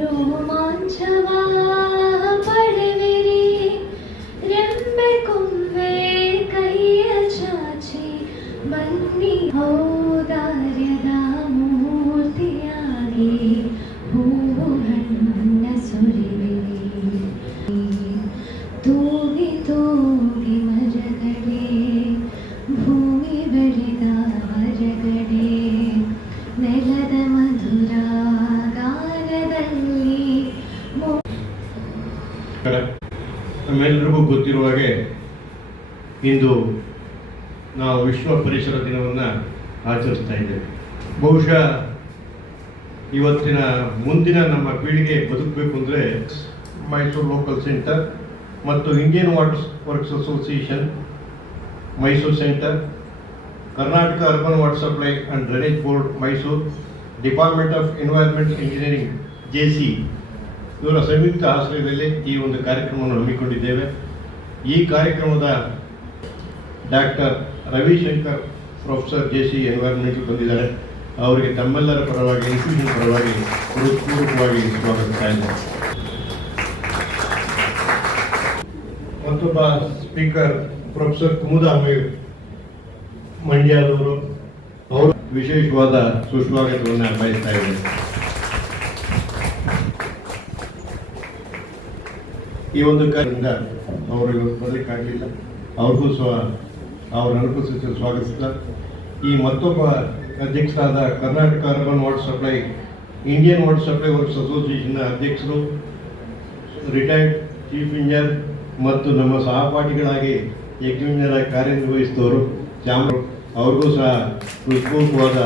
ರೋಮಾಂಚವ ಪಡೆವಿರಿ ರೆಂಬೆ ಕೊಂಬೆ ಕೈಯ ಚಾಚಿ ಬನ್ನಿ ಔದಾರ್ಯದ ಮೂರ್ತಿಯಾಗಿ ಹೂವು ಹಣ್ಣ ಸುರಿವಿರಿ ತೂಗಿ ತೂಗಿ ಮರಗಳೇ ಭೂಮಿ ಬೆಳೆದ ಮರಗಳೇ ನೆಲದ ಮಧುರ ಗಾನದಲ್ಲಿ ನಮ್ಮೆಲ್ಲರಿಗೂ ಗೊತ್ತಿರುವ ಹಾಗೆ ಇಂದು ನಾವು ವಿಶ್ವ ಪರಿಸರ ದಿನವನ್ನು ಆಚರಿಸ್ತಾ ಇದ್ದೇವೆ. ಬಹುಶಃ ಇವತ್ತಿನ ಮುಂದಿನ ನಮ್ಮ ಪೀಳಿಗೆ ಬದುಕಬೇಕು ಅಂದರೆ ಮೈಸೂರು ಲೋಕಲ್ ಸೆಂಟರ್ ಮತ್ತು Indian water works association Mysuru centre, Karnataka urban water supply and drainage board Mysuru, department of environment engineering JC ಇವರ ಸಂಯುಕ್ತ ಆಶ್ರಯದಲ್ಲಿ ಈ ಒಂದು ಕಾರ್ಯಕ್ರಮವನ್ನು ಹಮ್ಮಿಕೊಂಡಿದ್ದೇವೆ. ಈ ಕಾರ್ಯಕ್ರಮದ doctor Ravishankar professor JC environment ಬಂದಿದ್ದಾರೆ. ಅವರಿಗೆ ತಮ್ಮೆಲ್ಲರ ಪರವಾಗಿ ಇನ್ಸ್ಟಿಟ್ಯೂಷನ್ ಪರವಾಗಿ ಪೂರ್ವಕವಾಗಿ ಸ್ವಾಗತಿಸ್ತಾ ಇದ್ದಾರೆ. ಮತ್ತೊಬ್ಬ ಸ್ಪೀಕರ್ ಪ್ರೊಫೆಸರ್ ಕುಮುದಾಮಿ ಮಂಡ್ಯದವರು, ಅವರು ವಿಶೇಷವಾದ ಸುಸ್ವಾಗತವನ್ನು ಬಯಸ್ತಾ ಇದ್ದಾರೆ. ಈ ಒಂದು ಕಾರ್ಯದಿಂದ ಅವರು ಬರಲಿಕ್ಕಾಗಲಿಲ್ಲ, ಅವ್ರಿಗೂ ಅವರ ಅನುಪಸ್ಥಿತಿಯಲ್ಲಿ ಸ್ವಾಗತಿಸಿದ ಈ ಮತ್ತೊಬ್ಬ ಅಧ್ಯಕ್ಷರಾದ Karnataka urban water supply Indian water supply works ಅಸೋಸಿಯೇಷನ್ನ ಅಧ್ಯಕ್ಷರು, ರಿಟೈರ್ಡ್ ಚೀಫ್ ಇಂಜಿನಿಯರ್ ಮತ್ತು ನಮ್ಮ ಸಹಪಾಠಿಗಳಾಗಿ ಎಕ್ಸಿಕ್ಯೂಟಿವ್ ಇಂಜಿನಿಯರ್ ಆಗಿ ಕಾರ್ಯನಿರ್ವಹಿಸಿದವರು ಅವ್ರಿಗೂ ಸಹ ಹೃತ್ಪೂರ್ವಕವಾದ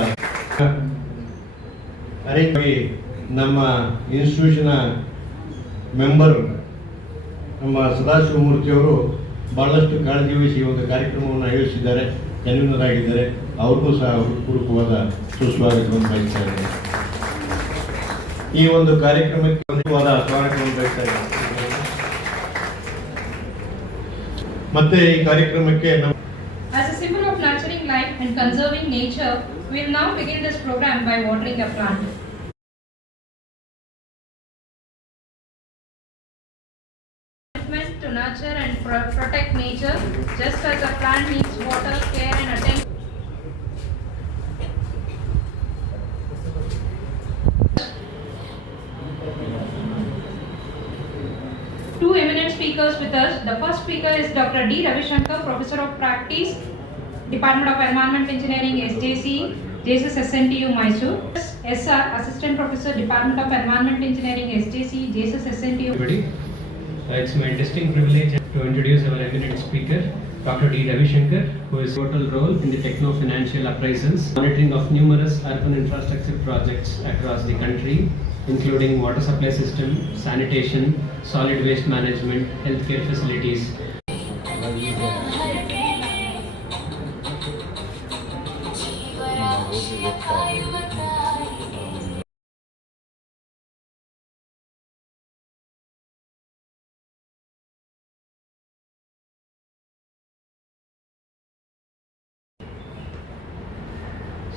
ಅನೇಕವಾಗಿ ನಮ್ಮ ಇನ್ಸ್ಟಿಟ್ಯೂಷನ್ನ ಮೆಂಬರ್ ನಮ್ಮ ಸದಾಶಿವಮೂರ್ತಿಯವರು ಬಹಳಷ್ಟು ಕಾಳಜಿ ವಹಿಸಿ ಒಂದು ಕಾರ್ಯಕ್ರಮವನ್ನು ಆಯೋಜಿಸಿದ್ದಾರೆ, ಕನ್ವೀನರಾಗಿದ್ದಾರೆ. ಅವ್ರಿಗೂ ಸಹ ಹೃತ್ಪೂರ್ವಕವಾದ ಸುಸ್ವಾಗತವನ್ನು ಬಯಸ್ತಾ ಇದ್ದಾರೆ. ಈ ಒಂದು ಕಾರ್ಯಕ್ರಮಕ್ಕೆ ಅದ್ಭುತವಾದ ಸ್ವಾಗತವನ್ನು ಬಯಸ್ತಾ ಇದ್ದಾರೆ. ಮತ್ತೆ ಈ ಕಾರ್ಯಕ್ರಮಕ್ಕೆ As a symbol of nurturing life and conserving nature, we will now begin this program by watering a plant. To nurture and protect nature, just as a plant needs water, care and attention. Two eminent speakers with us. The first speaker is Dr. D. Ravishankar, Professor of Practice, Department of Environment Engineering, SJC, JSS SNTU, Mysore. SR, Assistant Professor, Department of Environment Engineering, SJC, JSS SNTU. It's my distinct privilege to introduce our eminent speaker, Dr. D. Ravishankar, who is vital role in the techno-financial appraisals, monitoring of numerous urban infrastructure projects across the country, including water supply system, sanitation, solid waste management, healthcare facilities.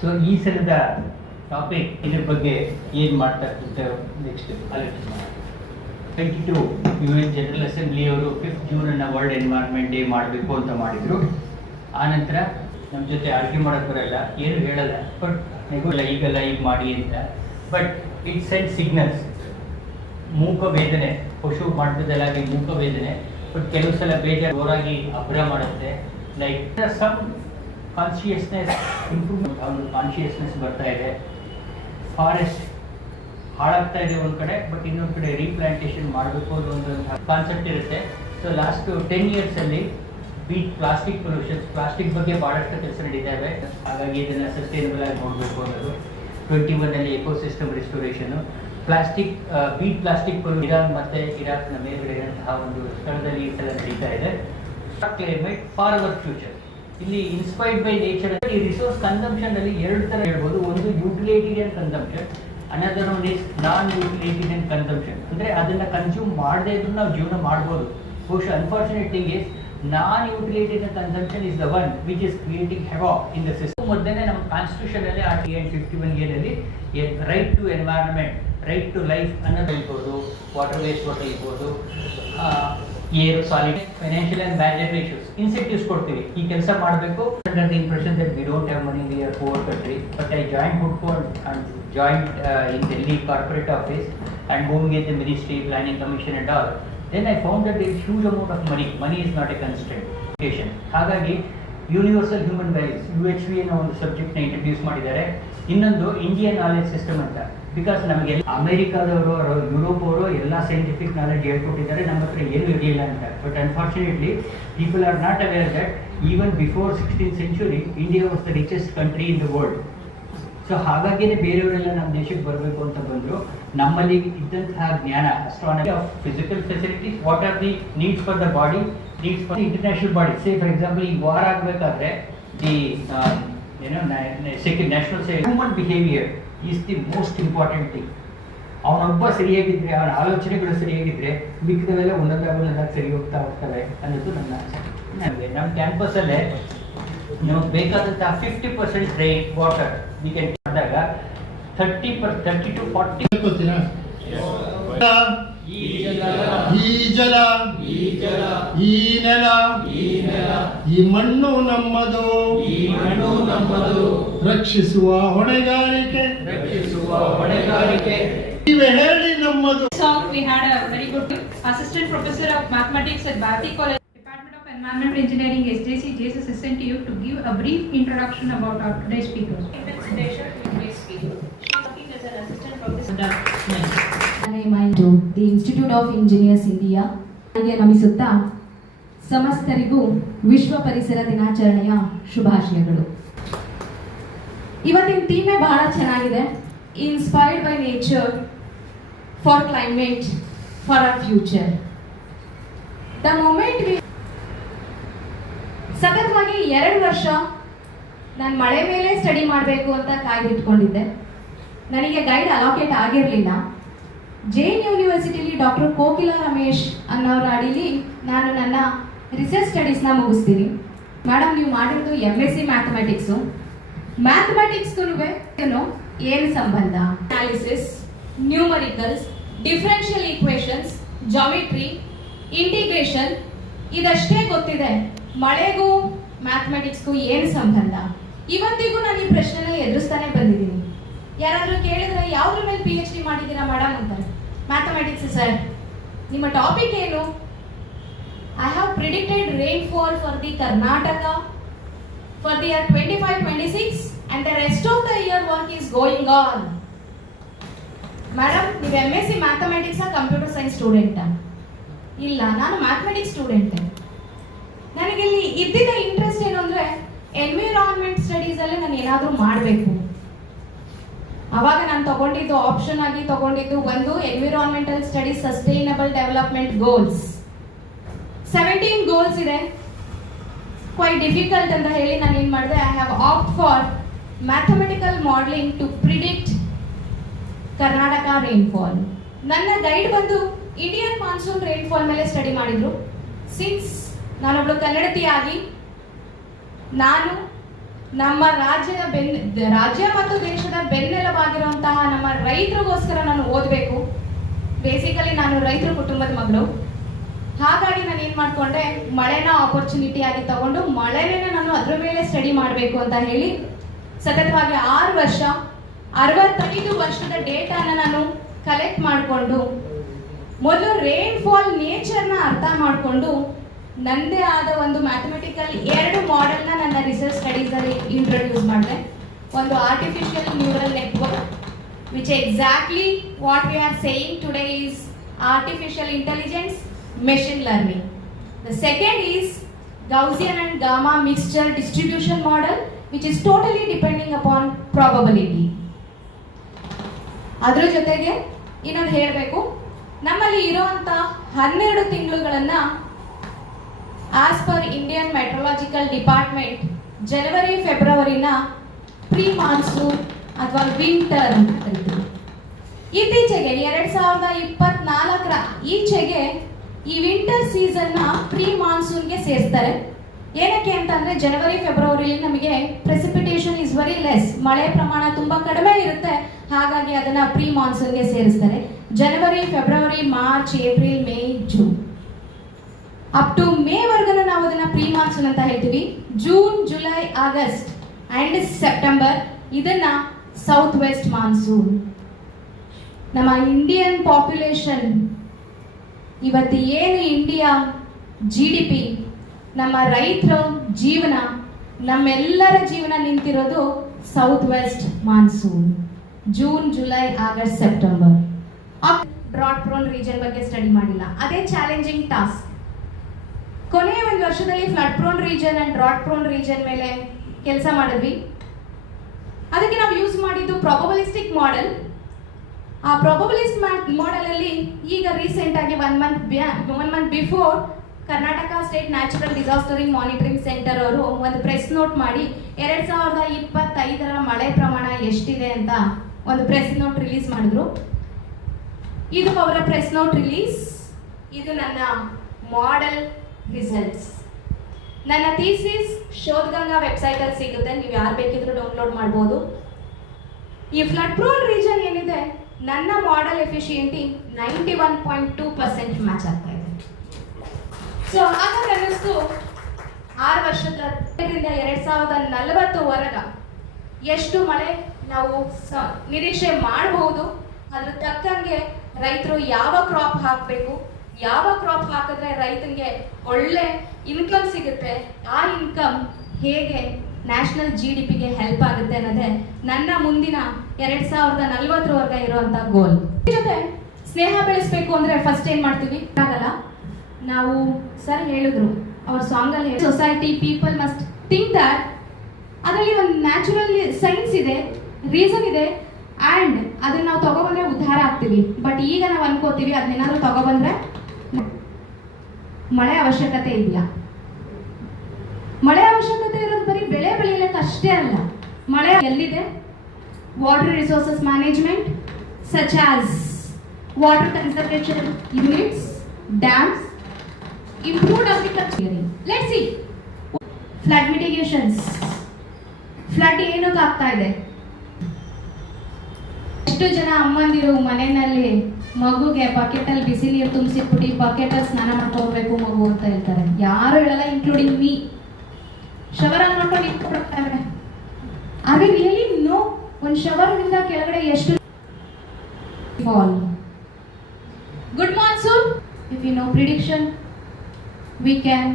So ಈ ಸಲದ topic ಇದ್ರ ಬಗ್ಗೆ ಏನು ಮಾಡ್ತಾ next ಆಲೋಚನೆ ಮಾಡಿ. 22 UN general assembly ಅವರು 5th ಜೂನನ್ನು world environment day ಮಾಡಬೇಕು ಅಂತ ಮಾಡಿದರು. ಆನಂತರ ನಮ್ಮ ಜೊತೆ ಆರ್ಗ್ಯೂ ಮಾಡೋಕ್ಕೆ ಬರಲ್ಲ, ಏನು ಹೇಳಲ್ಲ, ಬಟ್ ನೆಗೋಲ್ಲ ಈಗಲ್ಲ ಈಗ ಮಾಡಿ ಅಂತ. But it send signals. ಮೂಕ ವೇದನೆ, ಪಶು ಮಾಡ್ತಿದ್ದಲ್ಲಾಗಿ ಮೂಕ ವೇದನೆ, ಬಟ್ ಕೆಲವು ಸಲ ಬೇಜಾರು ಜೋರಾಗಿ ಅಭ್ರ ಮಾಡುತ್ತೆ. ಲೈಕ್ ಸಮ್ ಕಾನ್ಶಿಯಸ್ನೆಸ್ ಇಂಪ್ರೂವ್ಮೆಂಟ್, ಒಂದು ಕಾನ್ಶಿಯಸ್ನೆಸ್ ಬರ್ತಾ ಇದೆ. ಫಾರೆಸ್ಟ್ ಹಾಳಾಗ್ತಾ ಇದೆ ಒಂದು ಕಡೆ, ಬಟ್ ಇನ್ನೊಂದು ಕಡೆ ರೀಪ್ಲಾಂಟೇಷನ್ ಮಾಡಬೇಕು ಅನ್ನೋ ಒಂದು ಕಾನ್ಸೆಪ್ಟ್ ಇರುತ್ತೆ. ಸೊ ಲಾಸ್ಟ್ 10 ಇಯರ್ಸಲ್ಲಿ ಬೀಟ್ ಪ್ಲಾಸ್ಟಿಕ್ ಪೊಲ್ಯೂಷನ್ಸ್, ಪ್ಲಾಸ್ಟಿಕ್ ಬಗ್ಗೆ ಭಾಳಷ್ಟು ಕೆಲಸ ನಡೀತಾವೆ. ಹಾಗಾಗಿ ಇದನ್ನು ಸಸ್ಟೈನಬಲ್ ಆಗಿ ನೋಡಬೇಕು ಅನ್ನೋದು. 21ರಲ್ಲಿ ecosystem restoration, plastic beat plastic Iran ಮತ್ತು ಇರಾಕ್ನ ಮೇಲ್ಗಡೆ ಇರುವಂತಹ ಒಂದು ಸ್ಥಳದಲ್ಲಿ ಈ ಸಲ ನಡೀತಾ ಇದೆ. Climate for our future. ಇಲ್ಲಿ ಇನ್ಸ್ಪೈರ್ಡ್ ಬೈ ನೇಚರ್. ಈ ರಿಸೋರ್ಸ್ ಕನ್ಸಂಪ್ಷನ್ ಅಲ್ಲಿ 2 ಥರ ಹೇಳ್ಬೋದು. ಒಂದು utilitarian consumption, another one is non utilitarian consumption. ಅಂದರೆ ಅದನ್ನು ಕನ್ಸ್ಯೂಮ್ ಮಾಡದೇ ಇದ್ರೂ ನಾವು ಜೀವನ ಮಾಡ್ಬೋದು. ಬಹುಶಃ unfortunate thing is non-utilitarian consumption is the one which is creating havoc in the system. ಮೊದಲನೇ ನಮ್ಮ ಕಾನ್ಸ್ಟಿಟ್ಯೂಷನ್ ಅಲ್ಲಿ ಆರ್ಟಿಕಲ್ 51 ಏನಲ್ಲಿ right to environment, right to life ಅನ್ನೋದು ಇರ್ಬೋದು, ವಾಟರ್ ವೇಸ್ಟ್ ವಾಟರ್ ಇರ್ಬೋದು, air solid, financial and manager issues, incentives ಕೊಡ್ತೀವಿ, ಈ ಕೆಲಸ ಮಾಡಬೇಕು. Under the impression that we don't have money, we are poor country, but I join ಹುಡ್ಕೋ and join in Delhi corporate office and moving at the ministry, planning commission and all. Then I found that there is huge amount of money. Money is not a constraint. ಹಾಗಾಗಿ universal human values UHV ಅನ್ನೋ ಒಂದು subject ನ introduce ಮಾಡಿದ್ದಾರೆ. ಇನ್ನೊಂದು Indian knowledge system ಅಂತ. Because ನಮಗೆ ಅಮೆರಿಕಾದವರು, Europe ಅವರು ಎಲ್ಲ ಸೈಂಟಿಫಿಕ್ ನಾಲೆಜ್ ಹೇಳ್ಕೊಟ್ಟಿದ್ದಾರೆ, ನಮ್ಮ ಹತ್ರ ಏನು ಇರಲಿಲ್ಲ ಅಂತ. But unfortunately people are not aware that even before 16th century India was the richest country in the world. So ಹಾಗಾಗಿನೇ ಬೇರೆಯವರೆಲ್ಲ ನಮ್ಮ ದೇಶಕ್ಕೆ ಬರಬೇಕು ಅಂತ ಬಂದರು. ನಮ್ಮಲ್ಲಿ ಇದ್ದಂತಹ ಜ್ಞಾನ, astronomy of physical facilities, what are the needs for the body, needs for international body. Say for example ಈ ವಾರ್ ಆಗಬೇಕಾದ್ರೆ the national human behaviour is the most important thing. ಅವನೊಬ್ಬ ಸರಿಯಾಗಿದ್ದರೆ, ಅವನ ಆಲೋಚನೆಗಳು ಸರಿಯಾಗಿದ್ದರೆ ಮಿಕ್ಕಿದವೆಲ್ಲ ಒಂದೊಂದಾಗ ಸರಿ ಹೋಗ್ತವೆ ಅನ್ನೋದು ನನ್ನ ಆಸೆ. ನಮ್ಮ ಕ್ಯಾಂಪಸಲ್ಲೇ ನಮಗೆ ಬೇಕಾದಂತಹ 50% ರೈನ್ ವಾಟರ್ ವೀಕೆಂಡ್ ಮಾಡಿದಾಗ 30 to 40 ಈ ಜಲ, ಈ ನೆಲ, ಈ ಮಣ್ಣು ನಮ್ಮದು, ರಕ್ಷಿಸುವ ಹೊಣೆಗಾರಿಕೆ ನೀವೇ ಹೇಳಿ ನಮ್ಮದು. Song we had a very good assistant professor of mathematics at Bharati College, Environment Engineering, SJC, JSS SNTU, to give a brief introduction about our today's speakers. to the Institute of Engineers India ಗೆ ನಮಿಸುತ್ತಾ ಸಮಸ್ತರಿಗೂ ವಿಶ್ವ ಪರಿಸರ ದಿನಾಚರಣೆಯ ಶುಭಾಶಯಗಳು. ಇವತ್ತಿನ ಥೀಮೇ ಬಹಳ ಚೆನ್ನಾಗಿದೆ. Inspired by nature for climate for our future. The moment ಸತತವಾಗಿ 2 ವರ್ಷ ನಾನು ಮಳೆ ಮೇಲೆ ಸ್ಟಡಿ ಮಾಡಬೇಕು ಅಂತ ಕಾಯ್ದಿಟ್ಕೊಂಡಿದ್ದೆ. ನನಗೆ ಗೈಡ್ ಅಲೋಕೇಟ್ ಆಗಿರಲಿಲ್ಲ. ಜೈನ್ ಯೂನಿವರ್ಸಿಟಿಲಿ ಡಾಕ್ಟರ್ ಕೋಕಿಲಾ ರಮೇಶ್ ಅನ್ನೋರ ಅಡಿಲಿ ನಾನು ನನ್ನ ರಿಸರ್ಚ್ ಸ್ಟಡೀಸ್ನ ಮುಗಿಸ್ತೀನಿ. ಮೇಡಮ್, ನೀವು ಮಾಡಿರೋದು MSc ಮ್ಯಾಥಮೆಟಿಕ್ಸು. ಮ್ಯಾಥಮೆಟಿಕ್ಸ್ಗೂ ಏನು ಸಂಬಂಧ? Analysis, numericals, differential equations, geometry, integration, ಇದಷ್ಟೇ ಗೊತ್ತಿದೆ. ಮಳೆಗೂ ಮ್ಯಾಥಮೆಟಿಕ್ಸ್ಗೂ ಏನು ಸಂಬಂಧ? ಇವತ್ತಿಗೂ ನಾನು ಈ ಪ್ರಶ್ನೆನ ಎದುರಿಸ್ತಾನೆ ಬಂದಿದ್ದೀನಿ. ಯಾರಾದರೂ ಕೇಳಿದ್ರೆ ಯಾವುದ್ರ ಮೇಲೆ PhD ಮಾಡಿದ್ದೀರಾ ಮೇಡಮ್ ಅಂತಾರೆ. Mathematics sir. ನಿಮ್ಮ ಟಾಪಿಕ್ ಏನು? I have predicted rainfall for the Karnataka for the year 25-26 and the rest of the year work is going on. Madam, ನೀವು MSc ಮ್ಯಾಥಮೆಟಿಕ್ಸ್ ಕಂಪ್ಯೂಟರ್ ಸೈನ್ಸ್ ಸ್ಟೂಡೆಂಟಾ? ಇಲ್ಲ, ನಾನು ಮ್ಯಾಥಮೆಟಿಕ್ಸ್ ಸ್ಟೂಡೆಂಟೇ. ನನಗೆ ಇಲ್ಲಿ ಇದ್ದಿದ್ದ ಇಂಟ್ರೆಸ್ಟ್ ಏನು ಅಂದರೆ ಎನ್ವಿರಾನ್ಮೆಂಟ್ ಸ್ಟಡೀಸಲ್ಲೇ ನಾನು ಏನಾದರೂ ಮಾಡಬೇಕು. ಅವಾಗ ನಾನು ತಗೊಂಡಿದ್ದು ಆಪ್ಷನ್ ಆಗಿ ತಗೊಂಡಿದ್ದು ಒಂದು environmental studies sustainable development goals. 17 goals ಇದೆ. ಕ್ವೈಟ್ ಡಿಫಿಕಲ್ಟ್ ಅಂತ ಹೇಳಿ ನಾನು ಏನು ಮಾಡಿದೆ, I have opt for mathematical modelling to predict Karnataka rainfall. ನನ್ನ ಗೈಡ್ ಬಂದು ಇಂಡಿಯನ್ ಮಾನ್ಸೂನ್ ರೈನ್ಫಾಲ್ ಮೇಲೆ ಸ್ಟಡಿ ಮಾಡಿದ್ರು. ಸಿನ್ಸ್ ನಾನೊಬ್ಳು ಕನ್ನಡತಿಯಾಗಿ ನಾನು ನಮ್ಮ ರಾಜ್ಯ ಮತ್ತು ದೇಶದ ಬೆನ್ನೆಲುಬಾಗಿರುವಂತಹ ನಮ್ಮ ರೈತರಿಗೋಸ್ಕರ ನಾನು ಓದಬೇಕು. ಬೇಸಿಕಲಿ ನಾನು ರೈತರ ಕುಟುಂಬದ ಮಗಳು. ಹಾಗಾಗಿ ನಾನು ಏನು ಮಾಡಿಕೊಂಡೆ, ಮಳೆನ ಆಪರ್ಚುನಿಟಿ ಆಗಿ ತಗೊಂಡು ಮಳೆನೇ ನಾನು ಅದ್ರ ಮೇಲೆ ಸ್ಟಡಿ ಮಾಡಬೇಕು ಅಂತ ಹೇಳಿ ಸತತವಾಗಿ 6 ವರ್ಷ 65 ವರ್ಷದ ಡೇಟಾನ ನಾನು ಕಲೆಕ್ಟ್ ಮಾಡಿಕೊಂಡು ಮೊದಲು ರೈನ್ಫಾಲ್ ನೇಚರ್ನ ಅರ್ಥ ಮಾಡಿಕೊಂಡು ನನ್ನದೇ ಆದ ಒಂದು ಮ್ಯಾಥಮೆಟಿಕಲ್ 2 ಮಾಡೆಲ್ನ ನನ್ನ ರಿಸರ್ಚ್ ಸ್ಟಡೀಸಲ್ಲಿ ಇಂಟ್ರೊಡ್ಯೂಸ್ ಮಾಡಿದೆ. ಒಂದು artificial neural network, which exactly what we are saying today is artificial intelligence, machine learning. The second is Gaussian and Gamma mixture distribution model, which is totally depending upon probability. ಅದರ ಜೊತೆಗೆ ಇನ್ನೊಂದು ಹೇಳಬೇಕು, ನಮ್ಮಲ್ಲಿ ಇರುವಂಥ 12 ತಿಂಗಳುಗಳನ್ನ as per Indian meteorological department January ಫೆಬ್ರವರಿನ pre monsoon ಅಥವಾ winter ಅಂತ ಕರಿತೀವಿ. ಇತ್ತೀಚೆಗೆ 2024 ಈಚೆಗೆ ಈ ವಿಂಟರ್ ಸೀಸನ್ನ ಪ್ರೀ ಮಾನ್ಸೂನ್ಗೆ ಸೇರಿಸ್ತಾರೆ. ಏನಕ್ಕೆ ಅಂತಂದ್ರೆ ಜನವರಿ ಫೆಬ್ರವರಿಲಿ ನಮಗೆ ಪ್ರೆಸಿಪಿಟೇಷನ್ ಇಸ್ ವೆರಿ ಲೆಸ್, ಮಳೆ ಪ್ರಮಾಣ ತುಂಬಾ ಕಡಿಮೆ ಇರುತ್ತೆ. ಹಾಗಾಗಿ ಅದನ್ನ ಪ್ರೀ ಮಾನ್ಸೂನ್ಗೆ ಸೇರಿಸ್ತಾರೆ. January, February, March, April, May, June, up to May ವರ್ಗನ ನಾವು ಅದನ್ನ ಪ್ರೀ ಮಾನ್ಸೂನ್ ಅಂತ ಹೇಳ್ತೀವಿ. June, July, August and September ಇದನ್ನ ಸೌತ್ ವೆಸ್ಟ್ ಮಾನ್ಸೂನ್. ನಮ್ಮ ಇಂಡಿಯನ್ ಪಾಪ್ಯುಲೇಷನ್ ಇವತ್ತು ಏನು ಇಂಡಿಯಾ GDP, ನಮ್ಮ ರೈತರ ಜೀವನ, ನಮ್ಮೆಲ್ಲರ ಜೀವನ ನಿಂತಿರೋದು south west monsoon. June, July, August, September. Drought prone region ಬಗ್ಗೆ ಸ್ಟಡಿ ಮಾಡಿಲ್ಲ, ಅದೇ ಚಾಲೆಂಜಿಂಗ್ ಟಾಸ್ಕ್. ಕೊನೆಯ ಒಂದು ವರ್ಷದಲ್ಲಿ flood prone region and drought prone region ಮೇಲೆ ಕೆಲಸ ಮಾಡಿದ್ವಿ. ಅದಕ್ಕೆ ನಾವು ಯೂಸ್ ಮಾಡಿದ್ದು ಪ್ರಾಬಬಿಲಿಸ್ಟಿಕ್ ಮಾಡೆಲ್. ಆ ಪ್ರಾಬಬಿಲಿಸ್ಟ್ ಮಾಡೆಲ್ ಅಲ್ಲಿ ಈಗ ರೀಸೆಂಟ್ ಆಗಿ one month before Karnataka state natural disastering monitoring centre ಅವರು ಒಂದು ಪ್ರೆಸ್ ನೋಟ್ ಮಾಡಿ 2025ರ ಮಳೆ ಪ್ರಮಾಣ ಎಷ್ಟಿದೆ ಅಂತ ಒಂದು ಪ್ರೆಸ್ ನೋಟ್ ರಿಲೀಸ್ ಮಾಡಿದ್ರು. ಇದು ಅವರ ಪ್ರೆಸ್ ನೋಟ್ ರಿಲೀಸ್, ಇದು ನನ್ನ ಮಾಡೆಲ್ ರಿಸಲ್ಟ್ಸ್. ನನ್ನ ಥೀಸಿಸ್ ಶೋಧಗಂಗಾ ವೆಬ್ಸೈಟ್ ಅಲ್ಲಿ ಸಿಗುತ್ತೆ, ನೀವು ಯಾರು ಬೇಕಿದ್ರೂ ಡೌನ್ಲೋಡ್ ಮಾಡ್ಬೋದು. ಈ ಫ್ಲಡ್ ಪ್ರೋನ್ ರೀಜನ್ ಏನಿದೆ, ನನ್ನ ಮಾಡೆಲ್ ಎಫಿಷಿಯಂಟಿ 91.2% ಮ್ಯಾಚ್ ಆಗ್ತಾ ಇದೆ. ಸೊ ಹಾಗಾಗಿ ಅನ್ನಿಸ್ತು 6 ವರ್ಷದ 2040 ಎಷ್ಟು ಮಳೆ ನಾವು ನಿರೀಕ್ಷೆ ಮಾಡಬಹುದು, ಅದ್ರ ತಕ್ಕಂಗೆ ರೈತರು ಯಾವ ಕ್ರಾಪ್ ಹಾಕಬೇಕು, ಯಾವ ಕ್ರಾಪ್ ಹಾಕಿದ್ರೆ ರೈತನಿಗೆ ಒಳ್ಳೆ ಇನ್ಕಮ್ ಸಿಗುತ್ತೆ, ಆ ಇನ್ಕಮ್ ಹೇಗೆ ನ್ಯಾಷನಲ್ GDPಗೆ ಹೆಲ್ಪ್ ಆಗುತ್ತೆ ಅನ್ನೋದೇ ನನ್ನ ಮುಂದಿನ 2040 ಇರುವಂತ ಗೋಲ್. ಜೊತೆ ಸ್ನೇಹ ಬೆಳೆಸಬೇಕು ಅಂದ್ರೆ ಫಸ್ಟ್ ಏನ್ ಮಾಡ್ತೀವಿ ಆಗಲ್ಲ. ನಾವು ಸರ್ ಹೇಳಿದ್ರು ಅವ್ರ ಸಾಂಗ್ ಅಲ್ಲಿ, society people must think that ಅದರಲ್ಲಿ ಒಂದು ನ್ಯಾಚುರಲ್ ಸೈನ್ಸ್ ಇದೆ, ರೀಸನ್ ಇದೆ, ಅಂಡ್ ಅದನ್ನ ನಾವು ತಗೊಬಂದ್ರೆ ಉದ್ಧಾರ ಆಗ್ತೀವಿ. ಬಟ್ ಈಗ ನಾವು ಅನ್ಕೋತೀವಿ ಅದನ್ನೇನಾದ್ರೂ ತಗೊಬಂದ್ರೆ ಮಳೆ ಅವಶ್ಯಕತೆ ಇದೆಯಾ? ಮಳೆ ಅವಶ್ಯಕತೆ ಇರೋದು ಬರೀ ಬೆಳೆ ಬೆಳೆಯಲಿಕ್ಕೆ ಅಷ್ಟೇ ಅಲ್ಲ. ಮಳೆ ಎಲ್ಲಿದೆ? Water resources management such as water conservation units, dams, improved agriculture. Let's see flood mitigations. Flood ಏನಕ್ಕೆ ಆಗ್ತಾ ಇದೆ? ಎಷ್ಟು ಜನ ಅಮ್ಮಂದಿರು ಮನೆಯಲ್ಲಿ ಮಗುಗೆ ಬಕೆಟ್ ಅಲ್ಲಿ ಬಿಸಿ ನೀರು ತುಂಬಿಸಿಟ್ಬಿಟ್ಟು ಬಕೆಟ್ ಅಲ್ಲಿ ಸ್ನಾನ ಮಾಡ್ಕೋಬೇಕು ಮಗು ಅಂತ ಹೇಳ್ತಾರೆ. ಯಾರು ಹೇಳಲ್ಲ, ಇನ್ಕ್ಲೂಡಿಂಗ್ ಮೀ. ಶವರ್ ಅಲ್ಲಿ ಮಾಡ್ಕೊಂಡು ಇಟ್ಕೊಡ್ತಾರೆ. ಆದ್ರೆ ರಿಯಲಿ ನೋ, ಒಂದು ಶವರ್ ಇಂದ ಕೆಳಗಡೆ ಎಷ್ಟು fall. Good monsoon, if you know prediction we can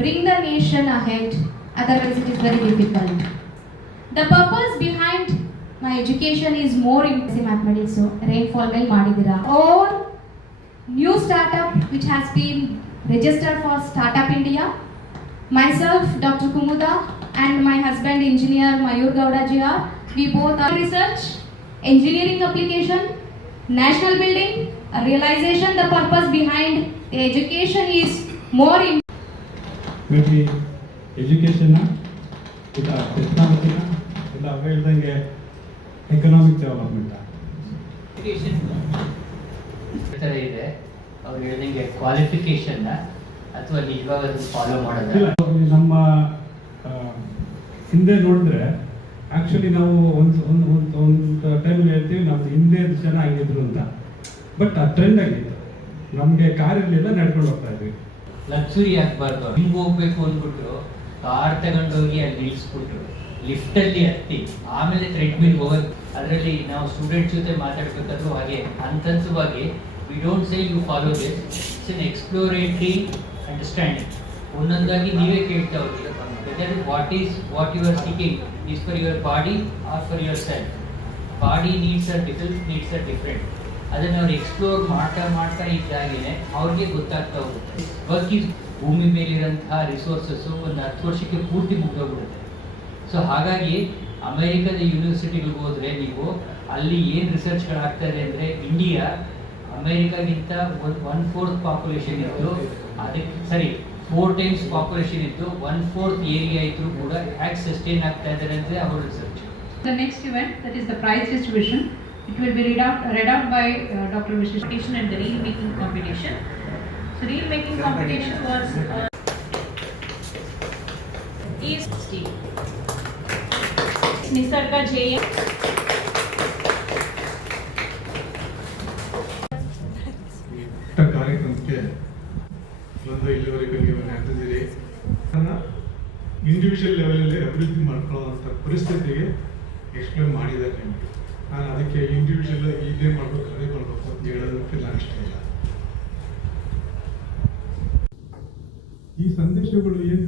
bring the nation ahead, otherwise it is very difficult. The purpose behind my education is more in mathematics. So rainfall mel madidira, or new startup which has been registered for Startup India. Myself, Dr. Kumuda, and my husband engineer Mayur Gowda ji are, we both are research, engineering application, national building, a realization. The purpose behind the education is more in maybe education ಇಲ್ಲ ಟೆಕ್ನಾಲಜಿನ ಇಲ್ಲ ಹೇಳ್ದಂಗೆ economic development ಇದೆ. ಅವ್ರು ಹೇಳ್ದಂಗೆ qualification ಅಥವಾ ನಿಜವಾಗ follow ಮಾಡೋದು. ನಮ್ಮ ಹಿಂದೆ ನೋಡಿದ್ರೆ ಆಕ್ಚುಲಿ ನಾವು ಒಂದು ಟೈಮಲ್ಲಿ ಹೇಳ್ತೀವಿ ನಮ್ದು ಹಿಂದೆ ಜನ ಹಂಗಿದ್ರು ಅಂತ, ಬಟ್ ಆ ಟ್ರೆಂಡ್ ಆಗಿತ್ತು. ನಮಗೆ ಕಾರ್ ಇರಲಿಲ್ಲ, ನಡ್ಕೊಂಡು ಹೋಗ್ತಾ ಇದ್ವಿ. ಲಕ್ಸುರಿ ಆಗ್ಬಾರ್ದು, ಹಿಂಗೆ ಹೋಗ್ಬೇಕು ಅಂದ್ಬಿಟ್ಟು ಕಾರ್ ತಗೊಂಡೋಗಿ ಅಲ್ಲಿ ನಿಲ್ಲಿಸ್ಬಿಟ್ರು, ಲಿಫ್ಟಲ್ಲಿ ಹತ್ತಿ ಆಮೇಲೆ ಥ್ರೆಡ್ಮಿಲ್ ಹೋಗೋದು. ಅದರಲ್ಲಿ ನಾವು ಸ್ಟೂಡೆಂಟ್ಸ್ ಜೊತೆ ಮಾತಾಡ್ಬೇಕಾದ್ರೂ ಹಾಗೆ ಹಂತವಾಗಿ we don't say you follow this, it's an exploratory understanding. ಒಂದೊಂದಾಗಿ ನೀವೇ ಕೇಳ್ತಾ ಹೋಗಿ whether what you are seeking is for your body or for yourself. Body needs are different. ಅದನ್ನು ಅವ್ರು ಎಕ್ಸ್ಪ್ಲೋರ್ ಮಾಡ್ತಾ ಇದ್ದಾಗೇನೆ ಅವ್ರಿಗೆ ಗೊತ್ತಾಗ್ತಾ ಹೋಗುತ್ತೆ. ವರ್ಕ್ ಈಸ್ ಭೂಮಿ ಮೇಲಿರೋಂತಹ ರಿಸೋರ್ಸಸ್ಸು ಒಂದು 10 ವರ್ಷಕ್ಕೆ ಪೂರ್ತಿ ಮುಗಿದೋಗ್ಬಿಡುತ್ತೆ. ಸೊ ಹಾಗಾಗಿ ಅಮೆರಿಕದ ಯೂನಿವರ್ಸಿಟಿಗಳಿಗೆ ಹೋದರೆ ನೀವು ಅಲ್ಲಿ ಏನು ರಿಸರ್ಚ್ಗಳಾಗ್ತಾ ಇದೆ ಅಂದರೆ, ಇಂಡಿಯಾ ಅಮೆರಿಕಾಗಿಂತ 1/4 ಪಾಪ್ಯುಲೇಷನ್ ಇತ್ತು, ಅದಕ್ಕೆ 4 times ಪಾಪ್ಯುಲೇಷನ್ ಇತ್ತು, 1/4 ಏರಿಯಾ ಇದ್ರೂ ಕೂಡ ಯಾಕೆ ಸಸ್ಟೈನ್ ಆಗ್ತಾ ಇದ್ದಾರೆ ಅಂದರೆ ಅವರ research. The next event, that is the prize distribution. It will be read out by Dr. Vishesh and the reel making competition. Reel making competition was is Steve. Nisarga JM. ಕಾರ್ಯಕ್ರಮಕ್ಕೆ ಬಂದು ಇಲ್ಲಿವರೆಗೂ ನೀವು ನಡೆದಿದ್ದೀರಿ. Individual ಲೆವೆಲಲ್ಲಿ ಅಭಿವೃದ್ಧಿ ಮಾಡ್ಕೊಳ್ಳೋವಂಥ ಪರಿಸ್ಥಿತಿಗೆ explain ಮಾಡಿದ್ದಾರೆ ನಿಮಗೆ. ನಾನು ಅದಕ್ಕೆ ಇಂಡಿವಿಜುವಲ್ ಇದೇ ಮಾಡಬೇಕು ಅದೇ ಮಾಡಬೇಕು ಅಂತ ಹೇಳೋದಕ್ಕೆ ನಾನು ಇಷ್ಟ ಇಲ್ಲ. ಈ ಸಂದೇಶಗಳು ಏನು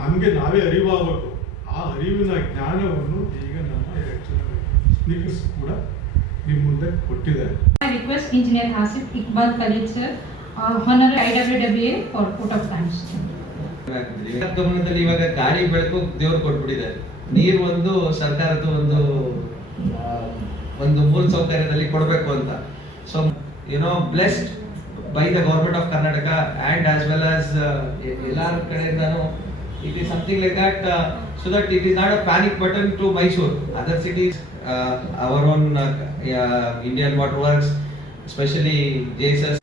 ನಮಗೆ ನಾವೇ ಅರಿವಾಗಬೇಕು. ಆ ಅರಿವಿನ ಜ್ಞಾನವನ್ನು ಈಗ ನಮ್ಮ ಸ್ಪೀಕರ್ಸ್ ಕೂಡ ನಿಮ್ಮ ಮುಂದೆ ಕೊಟ್ಟಿದ್ದಾರೆ. I request Engineer Hasif Iqbal Khalid sir, Honorary IWWA for vote of thanks. ಗಮನದಲ್ಲಿ ಇವಾಗ ಗಾಳಿ ಬೆಳಕು ದೇವ್ರು ಕೊಟ್ಬಿಟ್ಟಿದ್ದಾರೆ. ನೀರು ಒಂದು ಸರ್ಕಾರದ ಒಂದು ಮೂಲ ಸೌಕರ್ಯದಲ್ಲಿ ಕೊಡಬೇಕು ಅಂತ. So blessed by the government of Karnataka and as well as ಎಲ್ಲಾರ ಕಡೆಯಿಂದಾನು it is something like that, so that it is not a panic button to Mysore. Other cities, our own Indian Water Works, especially JSS.